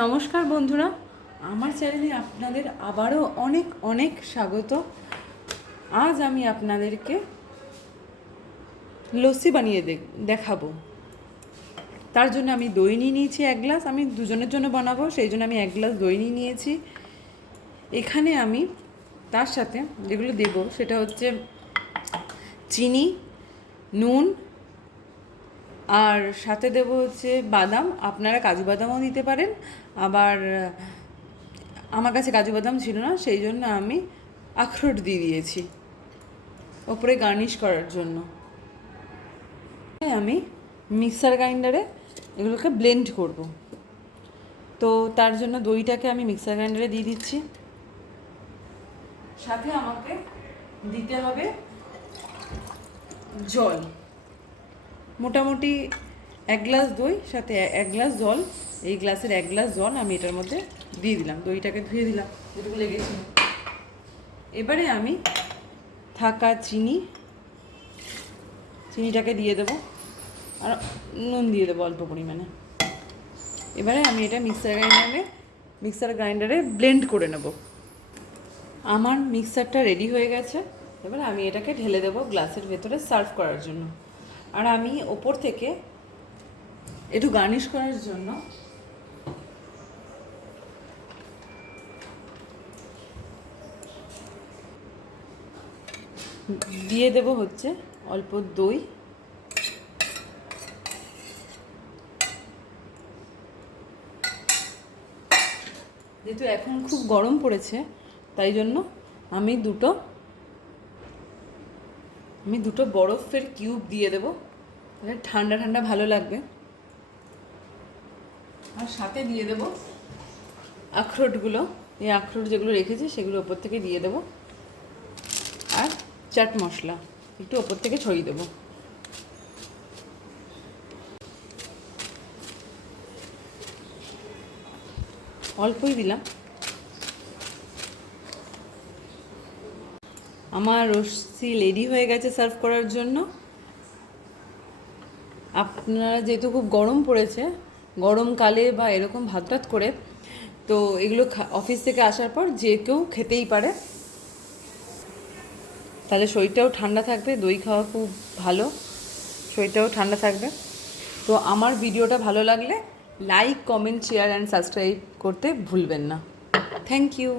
নমস্কার বন্ধুরা, আমার চ্যানেলে আপনাদের আবারও অনেক অনেক স্বাগত। আজ আমি আপনাদেরকে লস্যি বানিয়ে দেখাবো। তার জন্য আমি দই নিয়ে নিয়েছি 1 গ্লাস। আমি দুজনের জন্য বানাবো, সেই জন্য আমি 1 গ্লাস দই নিয়ে নিয়েছি। এখানে আমি তার সাথে যেগুলো দেব সেটা হচ্ছে চিনি, নুন, আর সাথে দেব হচ্ছে বাদাম। আপনারা কাজু বাদামও দিতে পারেন, আবার আমার কাছে কাজু বাদাম ছিল না, সেই জন্য আমি আখরোট দিয়ে দিয়েছি ওপরে গার্নিশ করার জন্য। আমি মিক্সার গ্রাইন্ডারে এগুলোকে ব্লেন্ড করব। তো তার জন্য দইটাকে আমি মিক্সার গ্রাইন্ডারে দিয়ে দিচ্ছি। সাথে আমাকে দিতে হবে জল, মোটামুটি 1 গ্লাস দই সাথে 1 গ্লাস জল। এই গ্লাসের 1 গ্লাস জল আমি এটার মধ্যে দিয়ে দিলাম, দইটাকে ধুয়ে দিলাম যেটুকু লেগেছিল। এবারে আমি থাকা চিনিটাকে দিয়ে দেবো, আর নুন দিয়ে দেবো অল্প পরিমাণে। এবারে আমি এটা মিক্সার গ্রাইন্ডারে ব্লেন্ড করে নেব। আমার মিক্সারটা রেডি হয়ে গেছে। এবার আমি এটাকে ঢেলে দেবো গ্লাসের ভেতরে সার্ভ করার জন্য। আর আমি ওপর থেকে একটু গার্নিশ করার জন্য দিয়ে দেব হচ্ছে অল্প দই, যেহেতু এখন খুব গরম পড়েছে তাই জন্য আমি দুটো বরফের কিউব দিয়ে দেবো, তাহলে ঠান্ডা ঠান্ডা ভালো লাগবে। আর সাথে দিয়ে দেবো আখরোটগুলো, এই আখরোট যেগুলো রেখেছি সেগুলো ওপর থেকে দিয়ে দেবো, আর চাট মশলা একটু ওপর থেকে ছড়িয়ে দেবো। অল্পই দিলাম। আমার লস্যি রেডি হয়ে গেছে সার্ভ করার জন্য। আপনারা যেহেতু খুব গরম পড়েছে, গরমকালে বা এরকম ভাত করে, তো এগুলো অফিস থেকে আসার পর যে কেউ খেতেই পারে, তাহলে শরীরটাও ঠান্ডা থাকবে। দই খাওয়া খুব ভালো, শরীরটাও ঠান্ডা থাকবে। তো আমার ভিডিওটা ভালো লাগলে like, comment, share and subscribe করতে ভুলবেন না। Thank you.